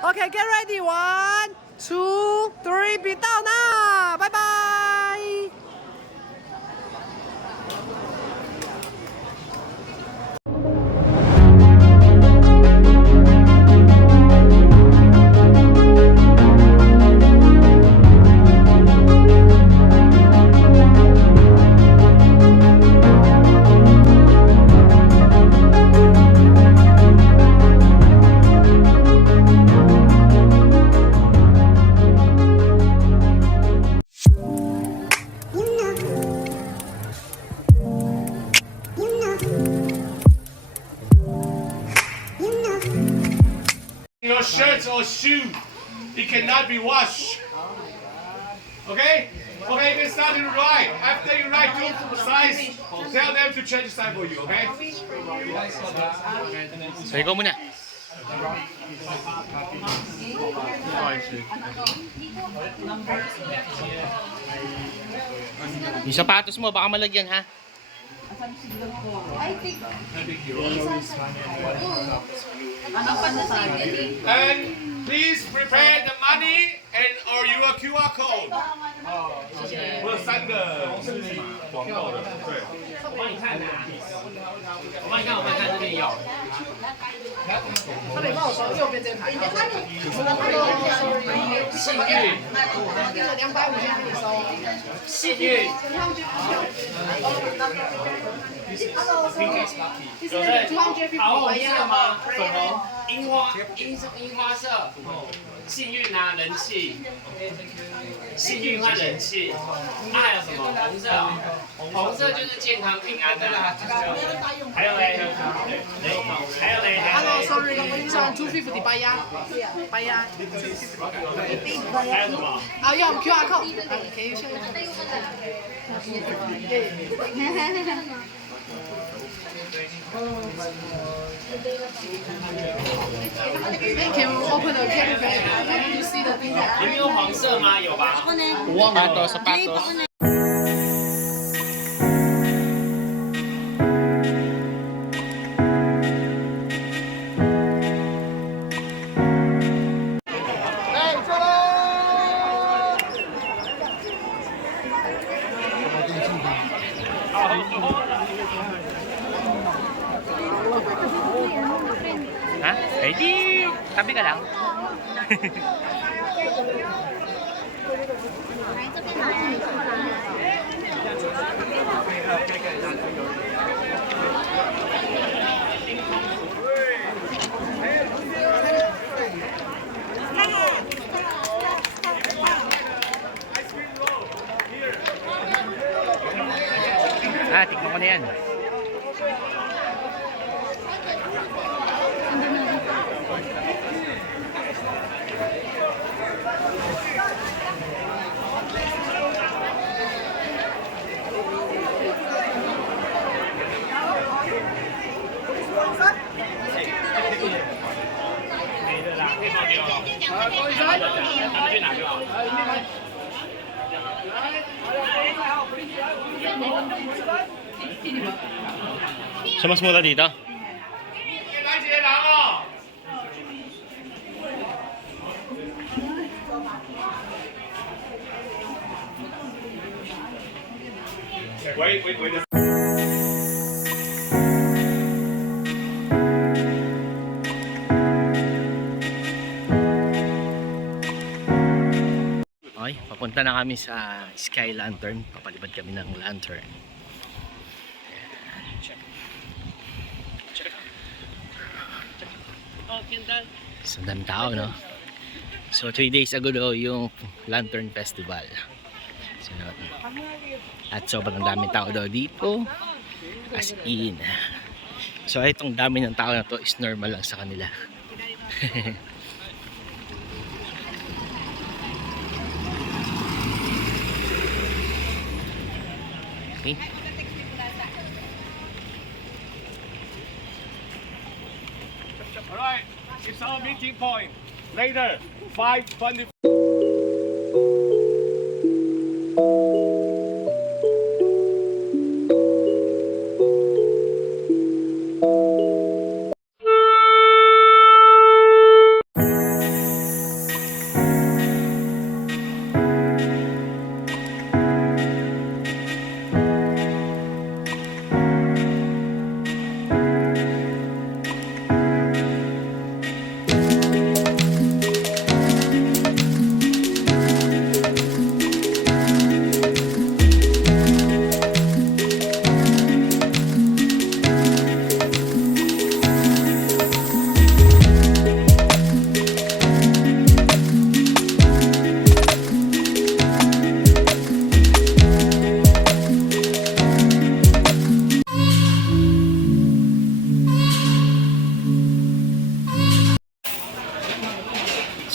OK, get ready. 1, 2, 3， 比到那，拜拜。Your shirts or shoe, it cannot be washed. Okay? Okay, you can start to write. After you write two size, tell them to change size for you, okay? So, ikaw muna. Yung sapatos mo, baka malagyan ha. And please prepare the money and or your QR code. 我有3个广告的，对。我帮你看这边有。那你帮我说右边这台。幸运。250给你收。幸运。有的桃红色吗？粉红，樱花色。幸运啊，人气。幸运换人气。还有什么？红色。红色就是健康平安的。还有嘞。还有嘞。Hello, sorry, this one 250 拜呀，拜呀。还有什么？啊，要 QR code，可以先。Can you open the camera? I want to see the thing. 里面有黄色吗？有吧？我忘了。sapatos. Ha? Eh di, tabi ka lang. Tikman ko na yan. Siya mas mura dito? Wait. Okay, papunta na kami sa Sky Lantern. Papalipad kami ng lantern. So, daming tao, no? So, 3 days ago daw yung Lantern Festival. So, at sobrang daming tao daw dito. As in. So, itong dami ng tao na to is normal lang sa kanila. Okay. Alright, it's our meeting point. Later, 5:20.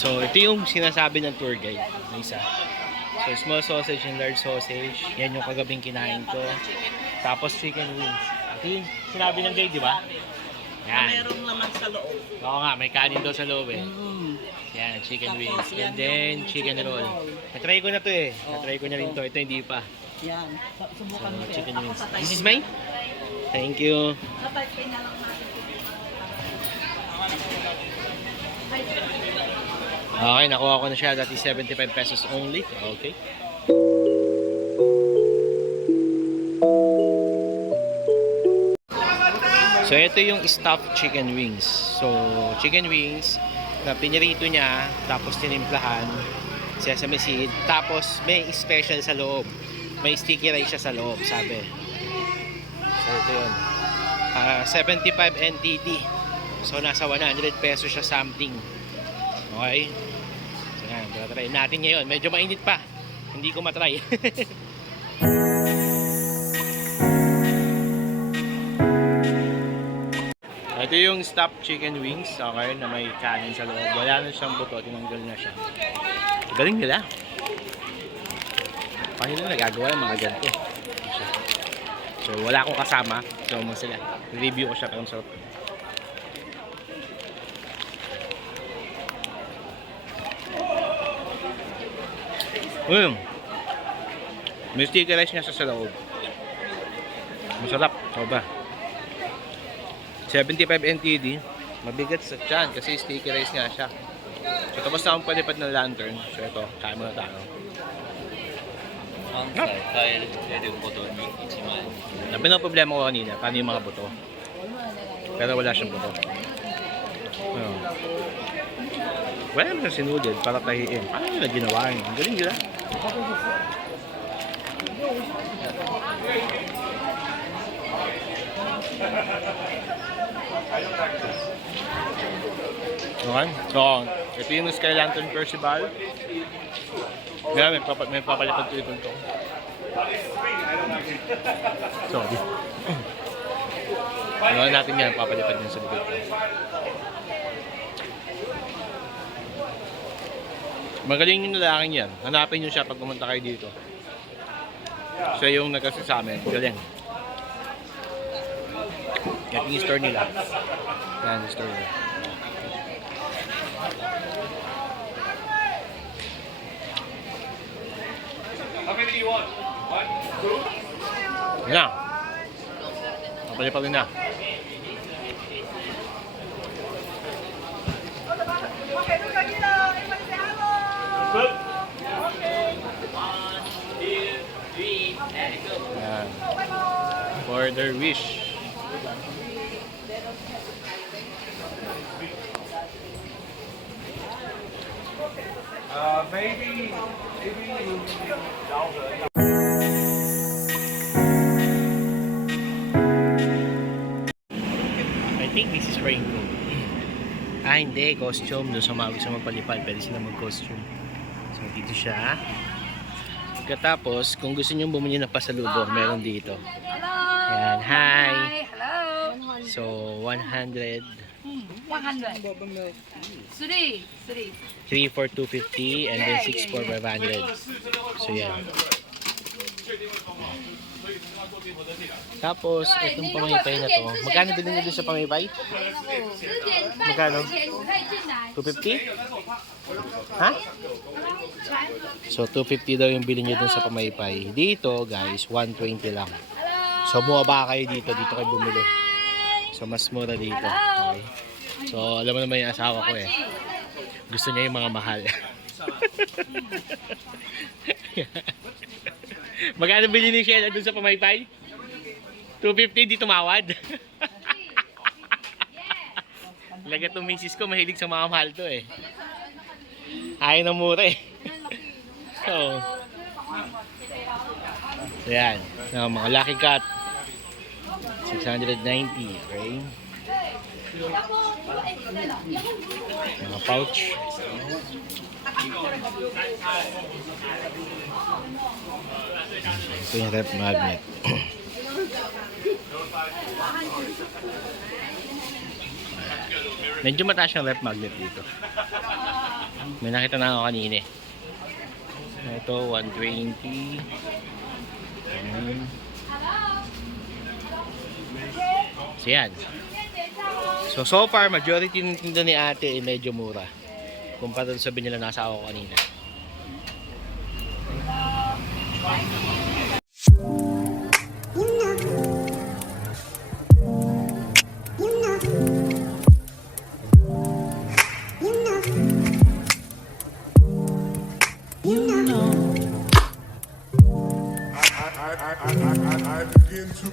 So, ito yung sinasabi ng tour guide. May isa. So, small sausage and large sausage. Yan yung kagabing kinain ko. Tapos chicken wings. Ito yung sinabi ng guide, di ba? Yan. Merong laman sa loob. Oo nga, may kanin daw sa loob eh. Yan, chicken wings. And then, chicken roll. Natry ko na to eh. Natry ko na rin to. Ito hindi pa. Yan. Subukan mo. So, chicken wings. This is mine? Thank you. Okay, nakuha ko na siya. That is 75 pesos only. Okay. So, ito yung stuffed chicken wings. So, chicken wings na pinirito niya, tapos tinimplahan, sesame seed, tapos may special sa loob. May sticky rice siya sa loob, sabi. So, ito yun. 75 NTD. So, nasa 100 pesos siya something. Okay? So, yan. Try natin ngayon. Medyo mainit pa. Hindi ko matry. Ito yung stuffed chicken wings, okay, na may kanin sa loob. Wala na siyang buto, tinanggal na siya. Galing nila. Paano nila nagagawa yung mga ganito? So, wala akong kasama. So, mga sila. Review ko siya, pero masarap. May sticky rice niya sa loob. Masarap. Sobra. 75 NTD. Mabigat sa tiyan kasi sticky rice nga siya. So, tapos na akong palipad ng lantern. So, ito. Kain muna tayo. Sabi ng problema ko kanina, paano yung mga buto? Pero wala siyang buto. Wala naman na sinulid para tahiin. Paano nila ginawa yun? Ang galing nila. Okay. So, ito yung Sky Lantern Festival. Ngayon, may papalipad ko ito. Sorry. Ngayon natin yan, papalipad yan sa likod ko. Magaling yung lalaking yan. Hanapin nyo siya pag pumunta kayo dito. Siya yung nagkasi sa amin. Galing. Ito yung store nila. Yan yung store nila. How many do you want? 1, 2? Yan na. Kapalipad rin na. Good? Yan. For their wish. Maybe I think this is rainbow. Hindi. Costume. Doon sa mga gusto magpalipad, pwede sila mag-costume. So, dito siya. Pagkatapos, kung gusto nyo bumili ng pasalubong, meron dito. Yan. Hi! Hello. So, 100. 100. 3 for 250 and then 6 for 500. So, yan. Tapos, itong pamaypay na to. Magkano bilhin nyo doon sa pamaypay? Magkano? 250? Ha? So, 250 daw yung bilhin nyo doon sa pamaypay. Dito, guys, 120 lang. So, bumaba kayo dito. Dito kayo bumili. So, mas mura dito. Okay. So, alam mo naman yung asawa ko eh. Gusto niya yung mga mahal. Magkano bilhin ni Sheila dun sa pamaypay? 250, di tumawad. Lagat ng misis ko, mahilig sa mga mahal to eh. Ayaw na mura eh. So, yan. Mga Lucky Cat. 690, okay. Mga pouch. Ito yung rep magnet. Medyo mataas yung rep magnet dito. May nakita na ako kanina eh. Ito, 120. So yan. So far, majority ng tinda ni ate ay medyo mura. Kumpara sa binila nasa ako kanina. I begin to